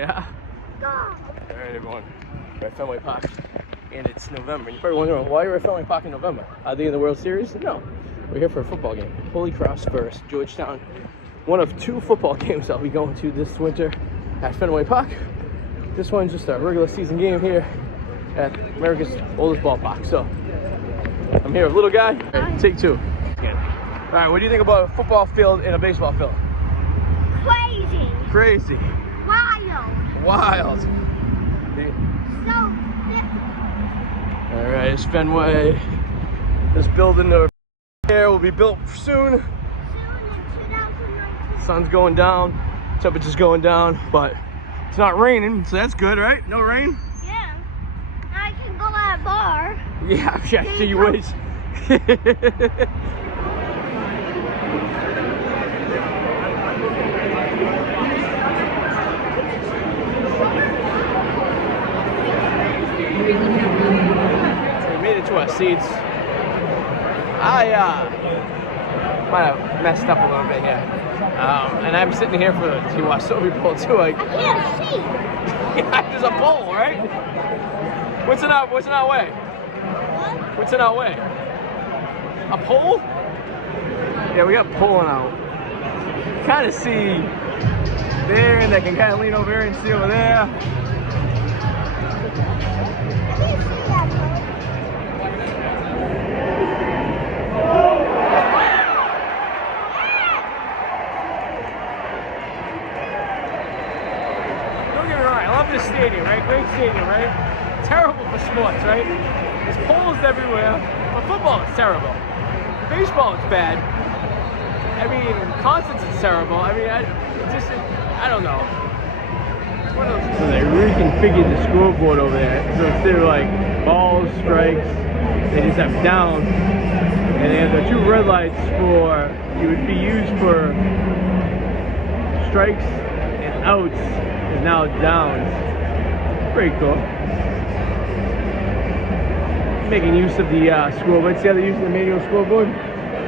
Yeah? Alright, everyone. We're at Fenway Park, and it's November. You're probably wondering, why are we at Fenway Park in November? Are they in the World Series? No. We're here for a football game. Holy Cross versus Georgetown. One of two football games I'll be going to this winter at Fenway Park. This one's just a regular season game here at America's oldest ballpark. So, I'm here with little guy. Right, take two. Alright, what do you think about a football field and a baseball field? Crazy. Crazy. Wild. Wild. So Alright, it's Fenway. This building over here will be built soon. Soon in 2019. Sun's going down, temperature's going down, but it's not raining, so that's good, right? No rain? Yeah. Now I can go at a bar. Yeah, so you wish. We made it to our seats. I might have messed up a little bit here. And I'm sitting here for the TWE poll too. I can't see. Yeah, there's a poll, right? What's in our way? What? What's in our way? A pole? Yeah, we got a pole now. Kind of see there, and they can kind of lean over here and see over there. I can't see that, bro. This stadium, right? Great stadium, right? Terrible for sports, right? There's poles everywhere. For football, it's terrible. Baseball, it's bad. I mean, concerts, it's terrible. I mean, I don't know. It's one of those. So they reconfigured the scoreboard over there. So instead of like balls, strikes, they just have down. And they have the two red lights for, you would be used for strikes and outs. Is now downs. Pretty cool. Making use of the scoreboard. See how they use the manual scoreboard?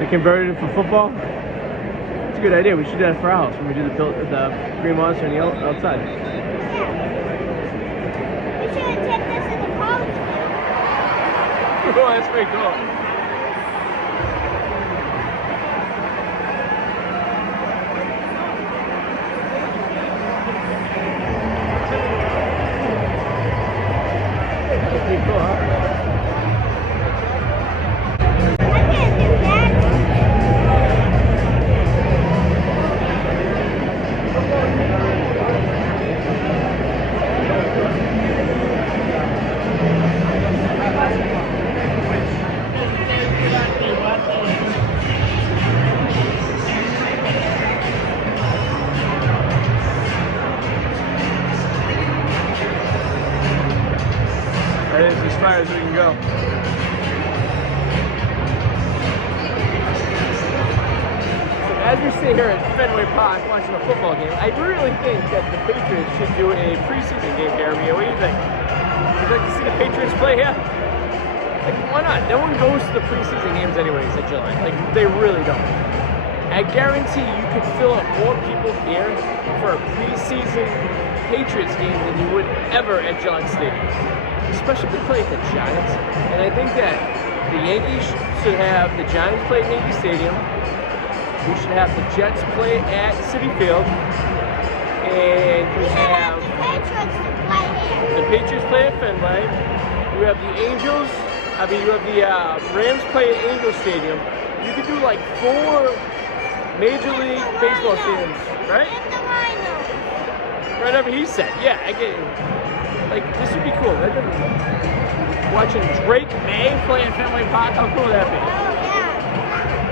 They converted it for football. It's a good idea. We should do that for our house when we do the Green Monster on the outside. Yeah. We should take this in the college. Oh, that's pretty cool. That is as far as we can go. So as we sit here at Fenway Park watching a football game, I really think that the Patriots should do a preseason game here. What do you think? Would you like to see the Patriots play here? Like, why not? No one goes to the preseason games anyways at Gillette. Like, they really don't. I guarantee you could fill up more people here for a preseason Patriots game than you would ever at Gillette Stadium. Especially if they play at the Giants. And I think that the Yankees should have the Giants play at Yankee Stadium. We should have the Jets play at Citi Field. And we have the Patriots play at Fenway. You have the Angels. You have the Rams play at Angel Stadium. You could do like 4 Major League Baseball stadiums, right? Whatever he said. Yeah, I get it. Like, this would be cool. Watching Drake May play at Fenway Park, how cool would that be?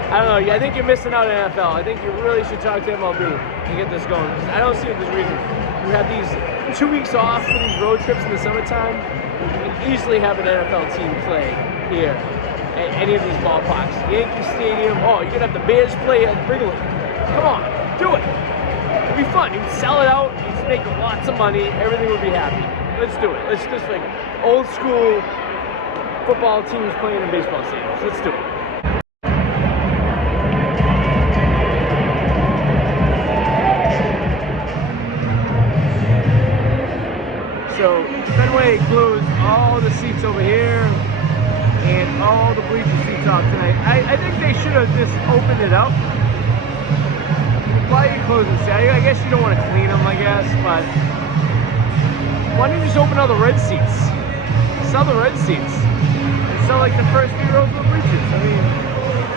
I don't know. I think you're missing out on NFL. I think you really should talk to MLB and get this going. I don't see this reason. You have these 2 weeks off for these road trips in the summertime. You can easily have an NFL team play here at any of these ballparks. Yankee Stadium. Oh, you could have the Bears play at Wrigley. Come on, do it. It'd be fun. You can sell it out. You can make lots of money. Everything would be happy. Let's do it. Let's just like old school football teams playing in baseball stadiums. Let's do it. all the seats over here and all the bleacher seats off tonight. I think they should have just opened it up. Why are you closing the seats? I guess you don't want to clean them, I guess, but why don't you just open all the red seats? Sell the red seats. And sell like the first few rows of the bleachers. I mean,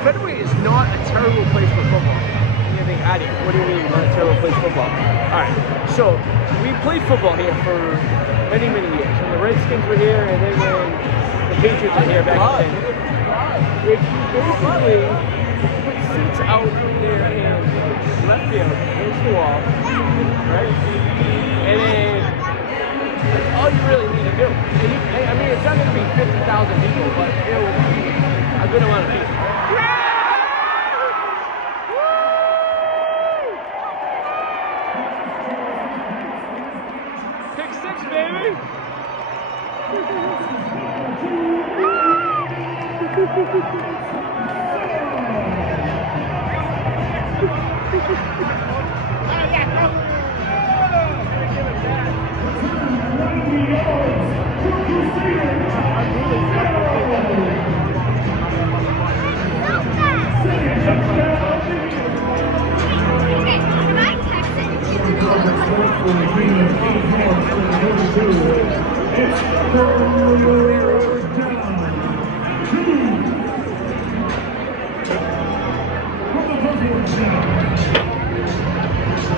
Fenway is not a terrible place for football. You think, Adi, what do you mean not a terrible place for football? Alright, so we played football here for many, many years. When the Redskins were here and then when the Patriots were here back then. If you basically put seats out there in left field against the wall, right? And then that's all you really need to do. And I mean, it's not going to be 50,000 people, but it will be a good amount of people. Pick 6, baby!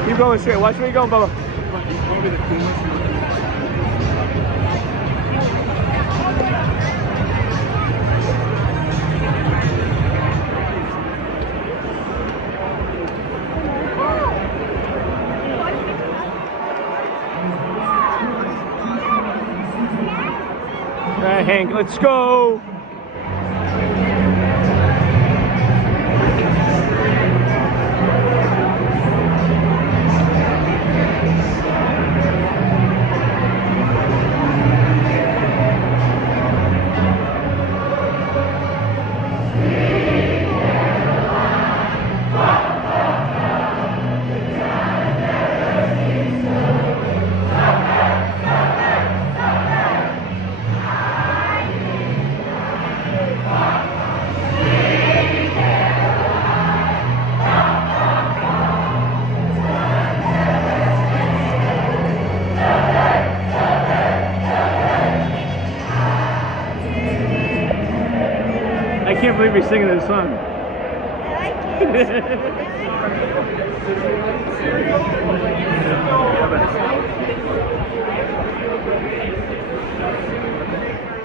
Keep going straight. Watch where you're going, Bubba. All right, Hank, let's go. I can't believe you're singing this song.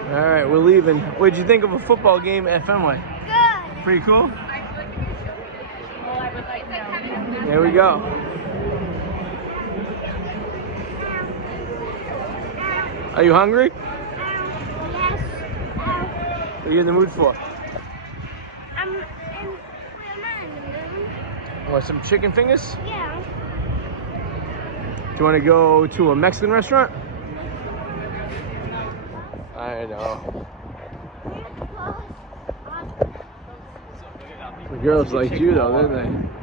All right, we're leaving. What did you think of a football game at Fenway? Good. Pretty cool? There we go. Are you hungry? Yes. What are you in the mood for? Where am I in the mood? Want some chicken fingers? Yeah. Do you want to go to a Mexican restaurant? I know. The girls liked you though, didn't they?